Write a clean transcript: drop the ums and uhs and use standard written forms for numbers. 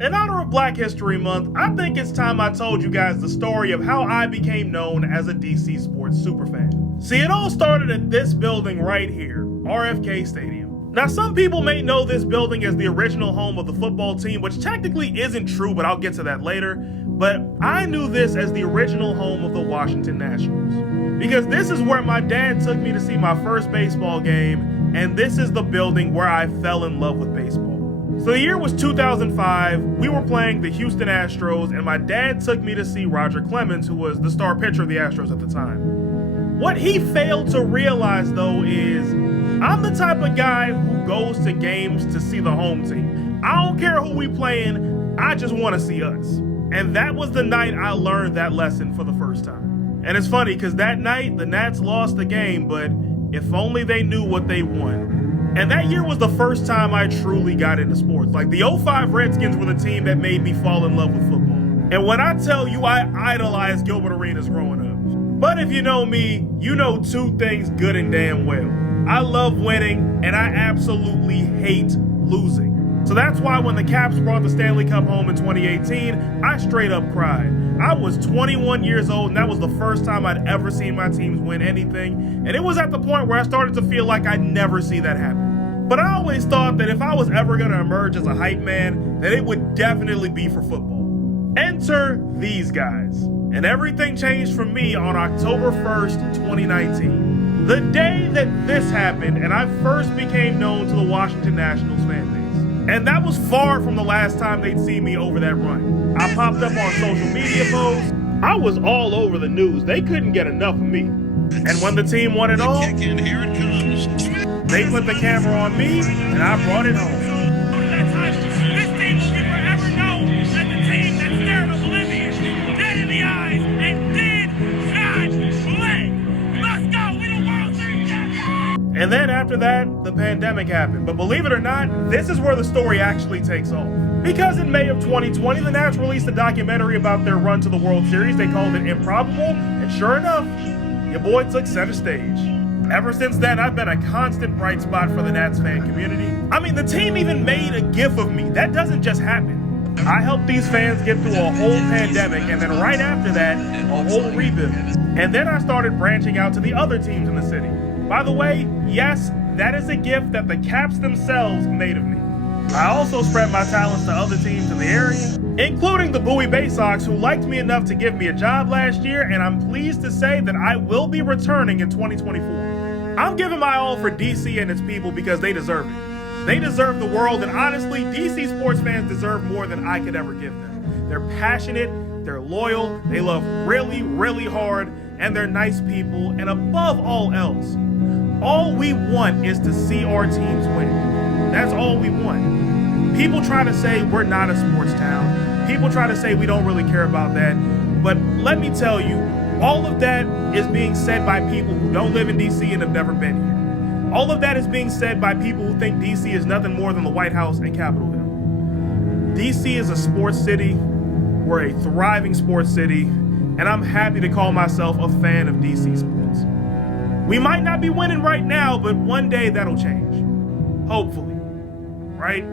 In honor of Black History Month, I think it's time I told you guys the story of how I became known as a DC sports superfan. See, it all started at this building right here, RFK Stadium. Now, some people may know this building as the original home of the football team, which technically isn't true, but I'll get to that later. But I knew this as the original home of the Washington Nationals, because this is where my dad took me to see my first baseball game, and this is the building where I fell in love with baseball. So the year was 2005, we were playing the Houston Astros, and my dad took me to see Roger Clemens, who was the star pitcher of the Astros at the time. What he failed to realize, though, is I'm the type of guy who goes to games to see the home team. I don't care who we playing, I just want to see us. And that was the night I learned that lesson for the first time. And it's funny, because that night, the Nats lost the game, but if only they knew what they won. And that year was the first time I truly got into sports. Like, the '05 Redskins were the team that made me fall in love with football. And when I tell you I idolized Gilbert Arenas growing up. But if you know me, you know two things good and damn well. I love winning, and I absolutely hate losing. So that's why when the Caps brought the Stanley Cup home in 2018, I straight up cried. I was 21 years old, and that was the first time I'd ever seen my teams win anything. And it was at the point where I started to feel like I'd never see that happen. But I always thought that if I was ever going to emerge as a hype man, that it would definitely be for football. Enter these guys. And everything changed for me on October 1st, 2019. The day that this happened, and I first became known to the Washington Nationals fan base. And that was far from the last time they'd see me over that run. I popped up on social media posts. I was all over the news. They couldn't get enough of me. And when the team won it all, they put the camera on me, and I brought it home. This team will be forever known as the team that stared oblivion dead in the eyes and did not blink. Let's go, we the World Series champions! And then after that, the pandemic happened. But believe it or not, this is where the story actually takes off. Because in May of 2020, the Nats released a documentary about their run to the World Series. They called it Improbable, and sure enough, your boy took center stage. Ever since then, I've been a constant bright spot for the Nats fan community. I mean, the team even made a gif of me. That doesn't just happen. I helped these fans get through a whole pandemic, and then right after that, a whole rebuild. And then I started branching out to the other teams in the city. By the way, yes, that is a gift that the Caps themselves made of me. I also spread my talents to other teams in the area, including the Bowie Bay Sox, who liked me enough to give me a job last year, and I'm pleased to say that I will be returning in 2024. I'm giving my all for DC and its people because they deserve it. They deserve the world, and honestly, DC sports fans deserve more than I could ever give them. They're passionate, they're loyal, they love really, really hard, and they're nice people, and above all else, all we want is to see our teams win. That's all we want. People try to say we're not a sports town. People try to say we don't really care about that. But let me tell you, all of that is being said by people who don't live in DC and have never been here. All of that is being said by people who think DC is nothing more than the White House and Capitol Hill. DC is a sports city. We're a thriving sports city. And I'm happy to call myself a fan of DC sports. We might not be winning right now, but one day that'll change. Hopefully. Right?